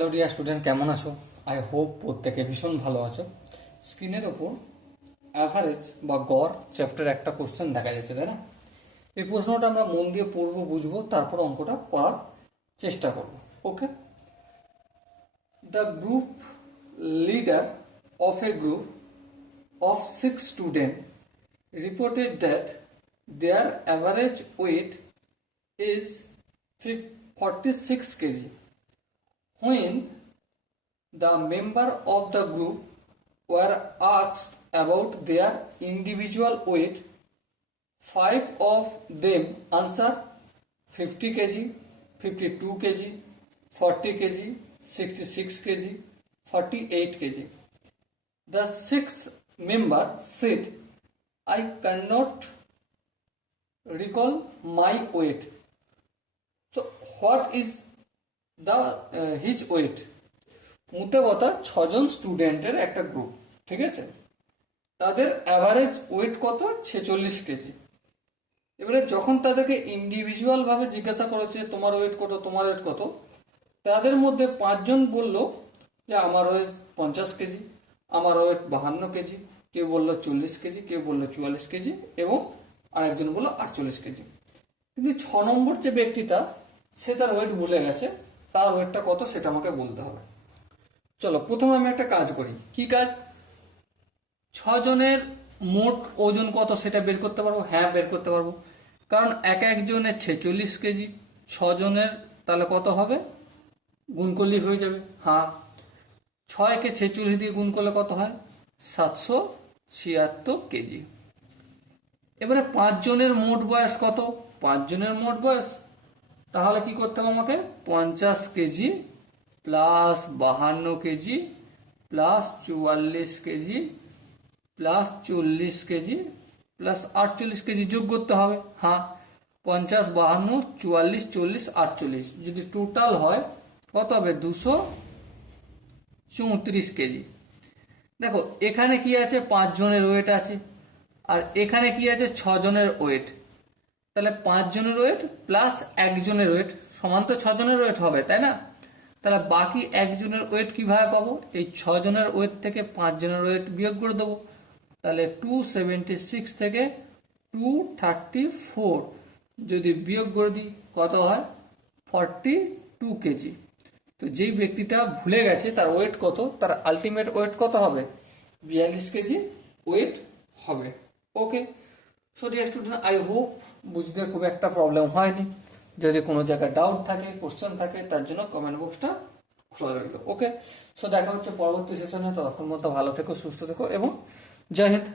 Hello dear student, কেমন আছো? I hope প্রত্যেকে ভীষণ ভালো আছো। স্ক্রিনের ওপর অ্যাভারেজ বা গড় চ্যাপ্টার একটা কোশ্চেন দেখা যাচ্ছে, তাই না? এই প্রশ্নটা আমরা মন দিয়ে পড়বো, বুঝবো, তারপর অঙ্কটা করার চেষ্টা করব। Okay, the group leader of a group of 6 students reported that their average weight is 46 kg. When the member of the group were asked about their individual weight, 5 of them answered 50 kg, 52 kg, 40 kg, 66 kg, 48 kg. The sixth member said, I cannot recall my weight. So what is the his weight? মুতে কথা 6জন স্টুডেন্টের একটা group, ঠিক আছে? তাদের average wait কত? 46 KG. এবারে যখন তাদেরকে ইন্ডিভিজুয়াল ভাবে জিজ্ঞাসা করেছে তোমার ওয়েট কত, তোমার ওয়েট কত, তাদের মধ্যে 5জন বলল যে আমার ওয়েট 50 কেজি, আমার ওয়েট 52 কেজি, কেউ বললো 40 কেজি, কেউ বললো 44 কেজি এবং আরেকজন বললো 48 কেজি। কিন্তু 6 নম্বর যে ব্যক্তিটা, সে তার ওয়েট ভুলে গেছে। তার ওয়েটটা কত সেটা আমাকে বলতে হবে। চলো প্রথমে আমি একটা কাজ করি। কি কাজ? 6 জনের মোট ওজন কত সেটা বের করতে পারবো? হ্যাঁ, বের করতে পারবো, কারণ এক একজনের 46 কেজি, 6 জনের তাহলে কত হবে? গুণ করলেই হয়ে যাবে। হ্যাঁ, 6কে 46 দিয়ে গুণ করলে কত হয়? 776 কেজি। এবারে 5 জনের মোট বয়স কত? 5 জনের মোট বয়স, তাহলে কি করতে হবে আমাকে? 50 KG plus 52 KG plus 44 KG plus 40 KG plus 48 KG যোগ করতে হবে। হ্যাঁ, 50, 52, 44, 40, 48 যদি টোটাল হয় কত হবে? 234 কেজি। দেখো এখানে কি আছে? 5 জনের ওয়েট আছে, আর এখানে কি আছে? 6 জনের ওয়েট। তাহলে 5 জনের ওয়েট প্লাস 1 জনের ওয়েট সমান তো 6 জনের ওয়েট হবে, তাই না? তাহলে বাকি 1 জনের ওয়েট কিভাবে পাবো? এই 6 জনের ওয়েট থেকে 5 জনের ওয়েট বিয়োগ করে দেবো। তাহলে 276 থেকে 234 যদি বিয়োগ করে দিই কত হয়? 42 কেজি। তো যেই ব্যক্তিটা ভুলে গেছে তার ওয়েট কত, তার আলটিমেট ওয়েট কত হবে? 42 কেজি ওয়েট হবে। Okay, so dear student, I hope বুঝতে খুব একটা প্রবলেম হয়নি। যদি কোনো জায়গায় ডাউট থাকে, কোশ্চেন থাকে, তার জন্য কমেন্ট বক্সটা খোলা রইল। ওকে, সো দেখা হচ্ছে পরবর্তী সেশনে। ততক্ষণ মতো ভালো থেকো, সুস্থ থেকো এবং জয় হিন্দ।